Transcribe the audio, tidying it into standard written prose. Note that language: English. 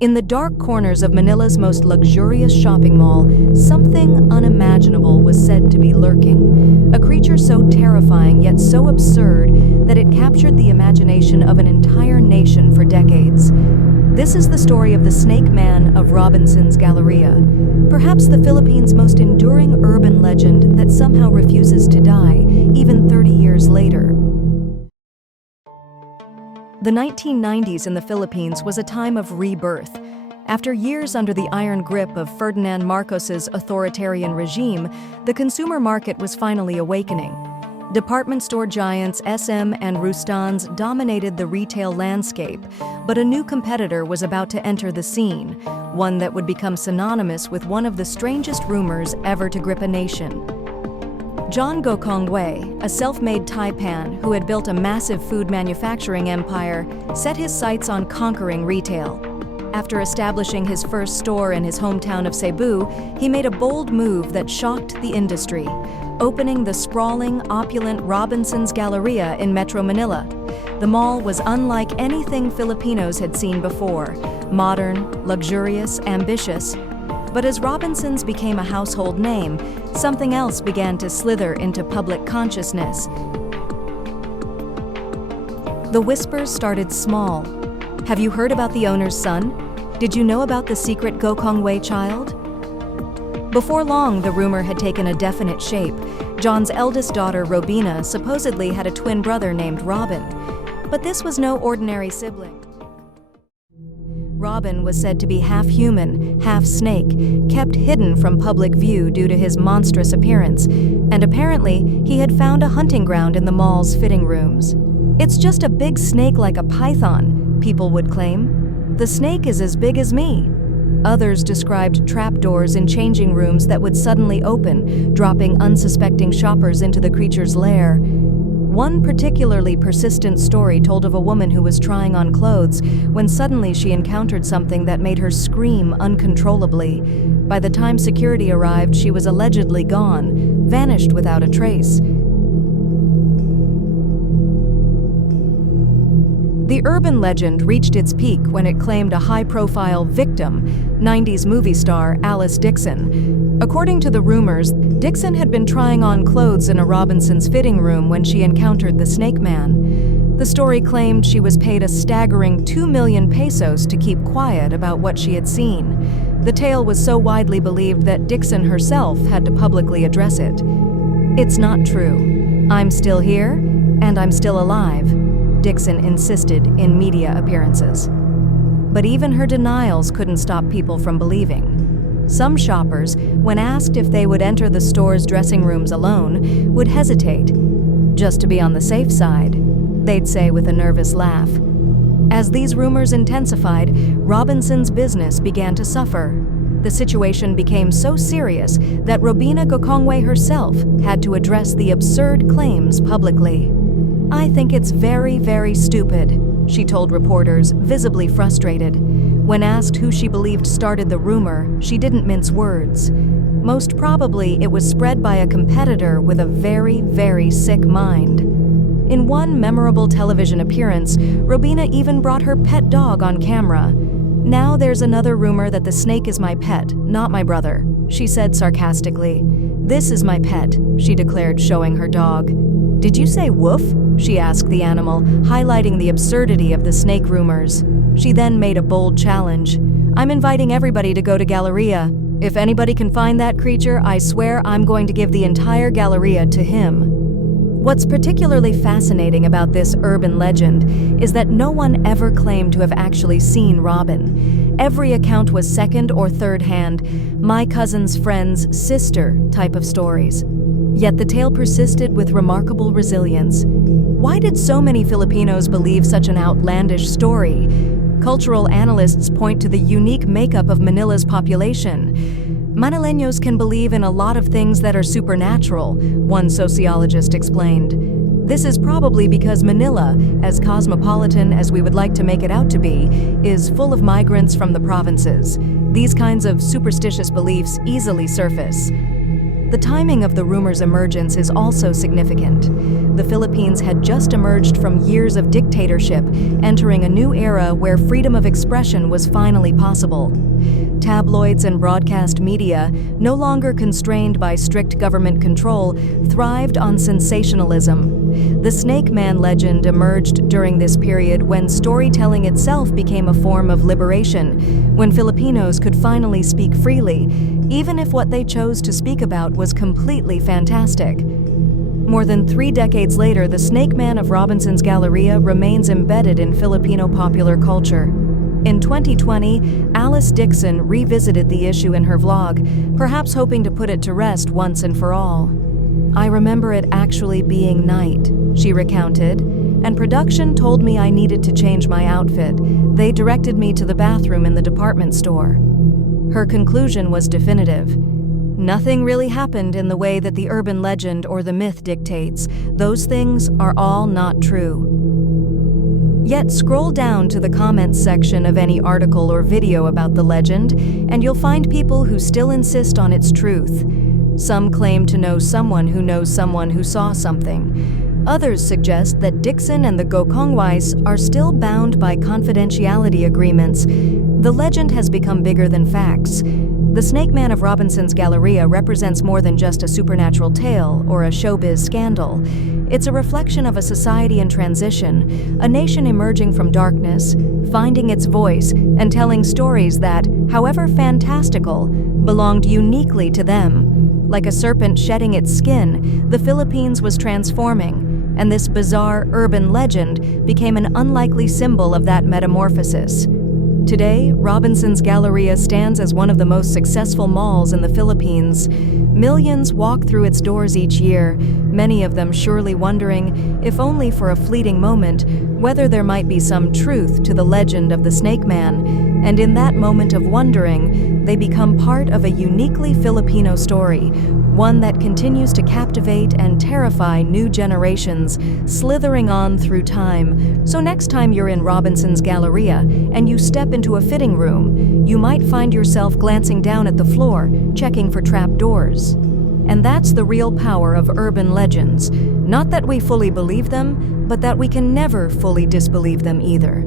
In the dark corners of Manila's most luxurious shopping mall, something unimaginable was said to be lurking. A creature so terrifying yet so absurd that it captured the imagination of an entire nation for decades. This is the story of the Snake Man of Robinson's Galleria, perhaps the Philippines' most enduring urban legend that somehow refuses to die, even 30 years later. The 1990s in the Philippines was a time of rebirth. After years under the iron grip of Ferdinand Marcos's authoritarian regime, the consumer market was finally awakening. Department store giants SM and Rustan's dominated the retail landscape, but a new competitor was about to enter the scene, one that would become synonymous with one of the strangest rumors ever to grip a nation. John Gokongwei, a self-made taipan who had built a massive food manufacturing empire, set his sights on conquering retail. After establishing his first store in his hometown of Cebu, he made a bold move that shocked the industry, opening the sprawling, opulent Robinson's Galleria in Metro Manila. The mall was unlike anything Filipinos had seen before, modern, luxurious, ambitious. But as Robinson's became a household name, something else began to slither into public consciousness. The whispers started small. Have you heard about the owner's son? Did you know about the secret Gokongwei child? Before long, the rumor had taken a definite shape. John's eldest daughter, Robina, supposedly had a twin brother named Robin. But this was no ordinary sibling. Robin was said to be half human, half snake, kept hidden from public view due to his monstrous appearance, and apparently he had found a hunting ground in the mall's fitting rooms. "It's just a big snake like a python," people would claim. "The snake is as big as me." Others described trapdoors in changing rooms that would suddenly open, dropping unsuspecting shoppers into the creature's lair. One particularly persistent story told of a woman who was trying on clothes when suddenly she encountered something that made her scream uncontrollably. By the time security arrived, she was allegedly gone, vanished without a trace. The urban legend reached its peak when it claimed a high-profile victim, 90s movie star Alice Dixon. According to the rumors, Dixon had been trying on clothes in a Robinson's fitting room when she encountered the Snake Man. The story claimed she was paid a staggering 2 million pesos to keep quiet about what she had seen. The tale was so widely believed that Dixon herself had to publicly address it. "It's not true. I'm still here, and I'm still alive," Dixon insisted in media appearances. But even her denials couldn't stop people from believing. Some shoppers, when asked if they would enter the store's dressing rooms alone, would hesitate. Just to be on the safe side, they'd say with a nervous laugh. As these rumors intensified, Robinson's business began to suffer. The situation became so serious that Robina Gokongwei herself had to address the absurd claims publicly. "I think it's very, very stupid," she told reporters, visibly frustrated. When asked who she believed started the rumor, she didn't mince words. Most probably, it was spread by a competitor with a very, very sick mind. In one memorable television appearance, Robina even brought her pet dog on camera. "Now there's another rumor that the snake is my pet, not my brother," she said sarcastically. "This is my pet," she declared, showing her dog. "Did you say woof?" she asked the animal, highlighting the absurdity of the snake rumors. She then made a bold challenge. "I'm inviting everybody to go to Galleria. If anybody can find that creature, I swear I'm going to give the entire Galleria to him." What's particularly fascinating about this urban legend is that no one ever claimed to have actually seen Robin. Every account was second or third hand, my cousin's friend's sister type of stories. Yet the tale persisted with remarkable resilience. Why did so many Filipinos believe such an outlandish story? Cultural analysts point to the unique makeup of Manila's population. Manileños can believe in a lot of things that are supernatural, one sociologist explained. This is probably because Manila, as cosmopolitan as we would like to make it out to be, is full of migrants from the provinces. These kinds of superstitious beliefs easily surface. The timing of the rumor's emergence is also significant. The Philippines had just emerged from years of dictatorship, entering a new era where freedom of expression was finally possible. Tabloids and broadcast media, no longer constrained by strict government control, thrived on sensationalism. The Snake Man legend emerged during this period when storytelling itself became a form of liberation, when Filipinos could finally speak freely, even if what they chose to speak about was completely fantastic. More than 3 decades later, the Snake Man of Robinson's Galleria remains embedded in Filipino popular culture. In 2020, Alice Dixon revisited the issue in her vlog, perhaps hoping to put it to rest once and for all. "I remember it actually being night," she recounted, "and production told me I needed to change my outfit. They directed me to the bathroom in the department store." Her conclusion was definitive. Nothing really happened in the way that the urban legend or the myth dictates. Those things are all not true. Yet scroll down to the comments section of any article or video about the legend, and you'll find people who still insist on its truth. Some claim to know someone who saw something. Others suggest that Dixon and the Gokongwais are still bound by confidentiality agreements. The legend has become bigger than facts. The Snake Man of Robinson's Galleria represents more than just a supernatural tale or a showbiz scandal. It's a reflection of a society in transition, a nation emerging from darkness, finding its voice, and telling stories that, however fantastical, belonged uniquely to them. Like a serpent shedding its skin, the Philippines was transforming, and this bizarre urban legend became an unlikely symbol of that metamorphosis. Today, Robinson's Galleria stands as one of the most successful malls in the Philippines. Millions walk through its doors each year, many of them surely wondering, if only for a fleeting moment, whether there might be some truth to the legend of the Snake Man. And in that moment of wondering, they become part of a uniquely Filipino story, one that continues to captivate and terrify new generations, slithering on through time. So next time you're in Robinson's Galleria and you step into a fitting room, you might find yourself glancing down at the floor, checking for trapdoors. And that's the real power of urban legends. Not that we fully believe them, but that we can never fully disbelieve them either.